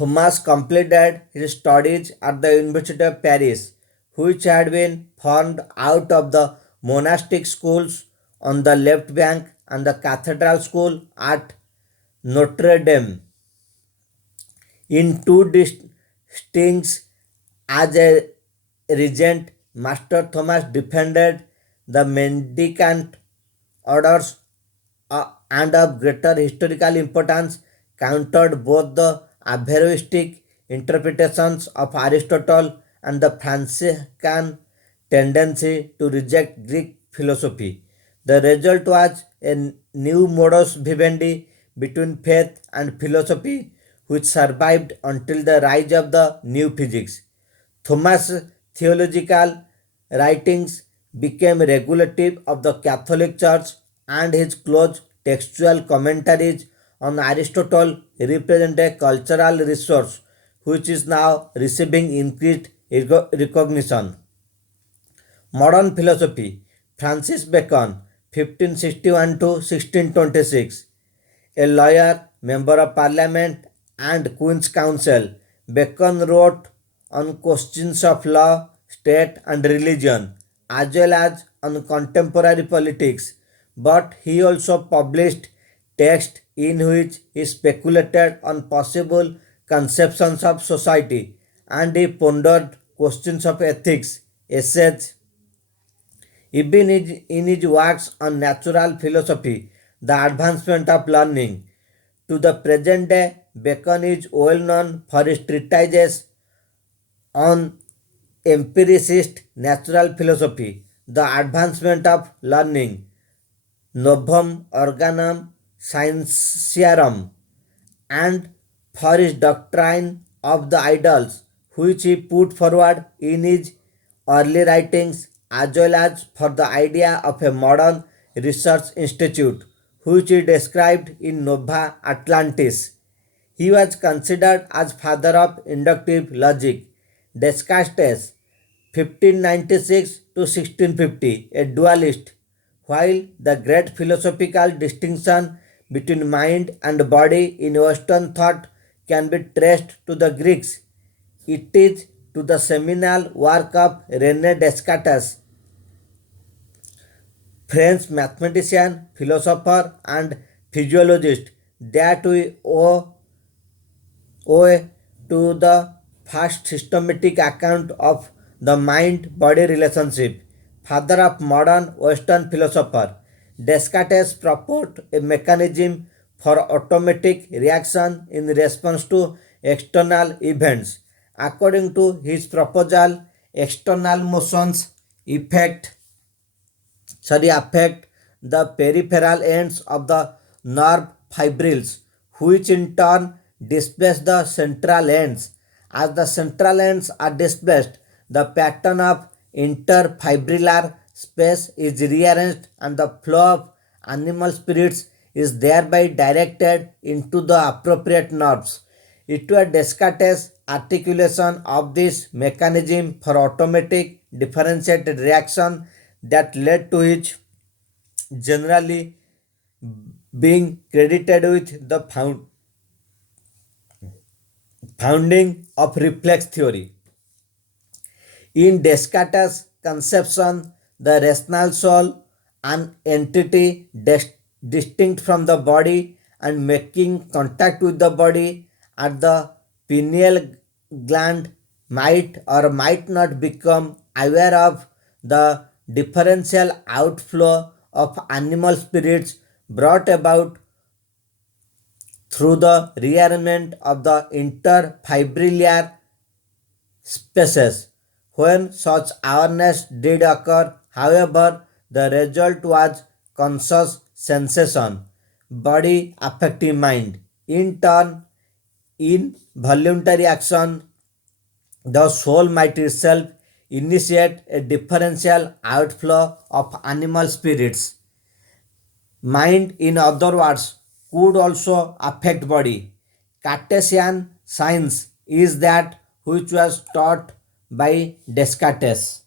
Thomas completed his studies at the University of Paris, which had been formed out of the monastic schools on the left bank and the cathedral school at Notre Dame. In two stints as a regent, Master Thomas defended the mendicant orders and of greater historical importance countered both the Averroistic interpretations of Aristotle and the Franciscan tendency to reject Greek philosophy. The result was a new modus vivendi between faith and philosophy which survived until the rise of the new physics. Thomas' theological writings became regulative of the Catholic Church, and his close textual commentaries on Aristotle represent a cultural resource which is now receiving increased recognition. Modern philosophy. Francis Bacon, 1561 to 1626, a lawyer, member of parliament, and Queen's Counsel. Bacon wrote on questions of law, state, and religion, as well as on contemporary politics, but he also published texts in which he speculated on possible conceptions of society, and he pondered questions of ethics, essays, even in his works on natural philosophy, the advancement of learning. To the present day, Bacon is well known for his treatises on empiricist natural philosophy, the advancement of learning, Novum Organum Scientiarum, and for his doctrine of the idols, which he put forward in his early writings, as well as for the idea of a modern research institute, which he described in Nova Atlantis. He was considered as father of inductive logic. Descartes, 1596 to 1650, a dualist. While the great philosophical distinction between mind and body in Western thought can be traced to the Greeks, it is to the seminal work of René Descartes, French mathematician, philosopher, and physiologist, that we owe to the first systematic account of the mind-body relationship. Father of modern Western philosopher, Descartes proposed a mechanism for automatic reaction in response to external events. According to his proposal, external motions affect the peripheral ends of the nerve fibrils, which in turn displace the central ends. As the central ends are displaced, the pattern of interfibrillar space is rearranged and the flow of animal spirits is thereby directed into the appropriate nerves. It was Descartes' articulation of this mechanism for automatic differentiated reaction that led to its generally being credited with the founding of reflex theory. In Descartes' conception, the rational soul, an entity distinct from the body and making contact with the body at the pineal gland, might or might not become aware of the differential outflow of animal spirits brought about through the rearrangement of the interfibrillar spaces. When such awareness did occur, however, the result was conscious sensation, body affecting mind. In turn, in voluntary action, the soul might itself initiate a differential outflow of animal spirits. Mind, in other words, could also affect body. Cartesian science is that which was taught by Descartes.